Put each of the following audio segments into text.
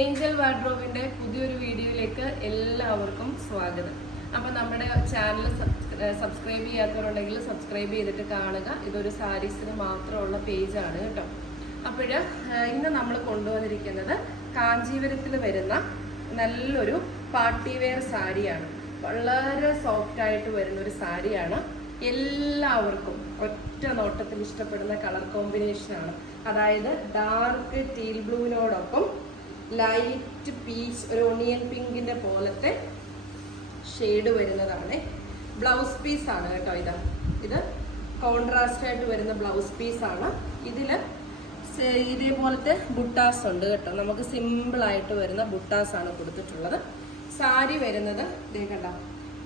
Angel വാർഡ്രോബിന്റെ പുതിയൊരു വീഡിയോയിലേക്ക് എല്ലാവർക്കും സ്വാഗതം. അപ്പൊ നമ്മുടെ ചാനൽ സബ്സ്ക്രൈബ് ചെയ്യാത്തവരുണ്ടെങ്കിൽ സബ്സ്ക്രൈബ് ചെയ്തിട്ട് കാണുക. ഇതൊരു സാരീസിന് മാത്രമുള്ള പേജാണ് കേട്ടോ. അപ്പോഴ് ഇന്ന് നമ്മൾ കൊണ്ടുവന്നിരിക്കുന്നത് കാഞ്ചീപുരത്തിൽ വരുന്ന നല്ലൊരു പാർട്ടി വെയർ സാരിയാണ്. വളരെ സോഫ്റ്റ് ആയിട്ട് വരുന്ന ഒരു സാരിയാണ്. എല്ലാവർക്കും ഒറ്റ നോട്ടത്തിൽ ഇഷ്ടപ്പെടുന്ന കളർ കോമ്പിനേഷനാണ് അതായത് ഡാർക്ക് ടീൽ ബ്ലൂവിനോടൊപ്പം ലൈറ്റ് പീച്ച് ഒരു ഒണിയൻ പിങ്കിന്റെ പോലത്തെ ഷെയ്ഡ് വരുന്നതാണ്. ബ്ലൗസ് പീസ് ആണ് കേട്ടോ ഇത്. ഇത് കോൺട്രാസ്റ്റ് ആയിട്ട് വരുന്ന ബ്ലൗസ് പീസ് ആണ്. ഇതിൽ സെ- ഇതേപോലത്തെ ബുട്ടാസ് ഉണ്ട് കേട്ടോ. നമുക്ക് സിമ്പിൾ ആയിട്ട് വരുന്ന ബുട്ടാസ് ആണ് കൊടുത്തിട്ടുള്ളത്. സാരി വരുന്നത് ദേ കണ്ട.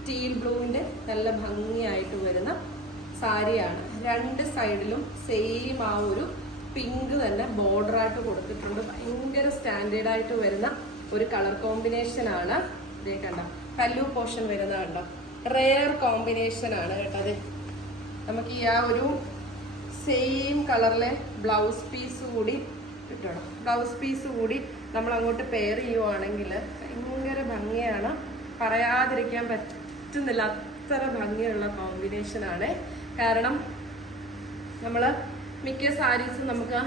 ടീൽ ബ്ലൂവിന്റെ നല്ല ഭംഗിയായിട്ട് വരുന്ന സാരിയാണ്. രണ്ട് സൈഡിലും സെയിം ആ ഒരു പിങ്ക് തന്നെ ബോർഡർ ആയിട്ട് കൊടുത്തിട്ടുണ്ട്. ഭയങ്കര സ്റ്റാൻഡേർഡ് ആയിട്ട് വരുന്ന ഒരു കളർ കോമ്പിനേഷൻ ആണ്. ഇതേ കണ്ട പല്ലു പോർഷൻ വരുന്ന കണ്ടോ റെയർ കോമ്പിനേഷൻ ആണ് കേട്ടത് നമുക്ക് ഈ ആ ഒരു സെയിം കളറിലെ ബ്ലൗസ് പീസ് കൂടി കിട്ടണം ബ്ലൗസ് പീസ് കൂടി നമ്മൾ അങ്ങോട്ട് പെയർ ചെയ്യുവാണെങ്കിൽ ഭയങ്കര ഭംഗിയാണ്. പറയാതിരിക്കാൻ പറ്റുന്നില്ല അത്ര ഭംഗിയുള്ള കോമ്പിനേഷൻ ആണ്. കാരണം നമ്മൾ മിക്ക സാരീസും നമുക്ക്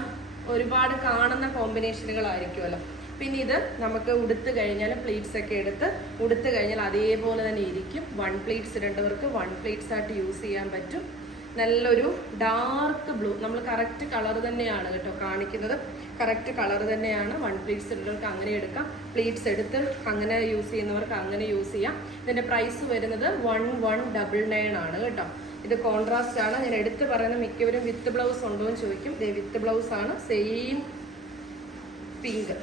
ഒരുപാട് കാണുന്ന കോമ്പിനേഷനുകളായിരിക്കുമല്ലോ. പിന്നെ ഇത് നമുക്ക് ഉടുത്ത് കഴിഞ്ഞാൽ പ്ലീറ്റ്സ് ഒക്കെ എടുത്ത് ഉടുത്ത് കഴിഞ്ഞാൽ അതേപോലെ തന്നെ ഇരിക്കും. വൺ പ്ലീറ്റ്സ് ഇടേണ്ടവർക്ക് വൺ പ്ലീറ്റ്സ് ആയിട്ട് യൂസ് ചെയ്യാൻ പറ്റും. നല്ലൊരു ഡാർക്ക് ബ്ലൂ നമ്മൾ കറക്റ്റ് കളർ തന്നെയാണ് കേട്ടോ കാണിക്കുന്നത്. കറക്റ്റ് കളർ തന്നെയാണ്. വൺ പ്ലീറ്റ്സ് ഇടുന്നവർക്ക് അങ്ങനെ എടുക്കാം. പ്ലീറ്റ്സ് എടുത്ത് അങ്ങനെ യൂസ് ചെയ്യുന്നവർക്ക് അങ്ങനെ യൂസ് ചെയ്യാം. ഇതിന്റെ പ്രൈസ് വരുന്നത് വൺ വൺ ഡബിൾ നയൻ ആണ് കേട്ടോ. ഇത് കോൺട്രാസ്റ്റ് ആണ്. ഞാൻ എടുത്ത് പറയുന്ന മിക്കവരും വിത്ത് ബ്ലൗസ് ഉണ്ടോ എന്ന് ചോദിക്കും. വിത്ത് ബ്ലൗസ് ആണ്. സെയിം പിങ്ക്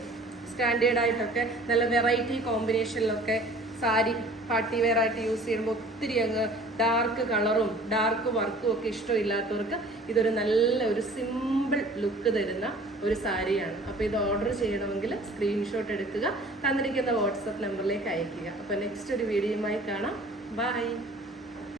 സ്റ്റാൻഡേർഡ് ആയിട്ടൊക്കെ നല്ല വെറൈറ്റി കോമ്പിനേഷനിലൊക്കെ സാരി പാർട്ടി വെയർ ആയിട്ട് യൂസ് ചെയ്യുമ്പോൾ ഒത്തിരി അങ്ങ് ഡാർക്ക് കളറും ഡാർക്ക് വർക്കും ഒക്കെ ഇഷ്ടമില്ലാത്തവർക്ക് ഇതൊരു നല്ല ഒരു സിമ്പിൾ ലുക്ക് തരുന്ന ഒരു സാരിയാണ് അപ്പോൾ ഇത് ഓർഡർ ചെയ്യണമെങ്കിൽ സ്ക്രീൻഷോട്ട് എടുക്കുക. തന്നിരിക്കുന്ന വാട്സപ്പ് നമ്പറിലേക്ക് അയക്കുക അപ്പോൾ നെക്സ്റ്റ് ഒരു വീഡിയോയുമായി കാണാം. ബൈ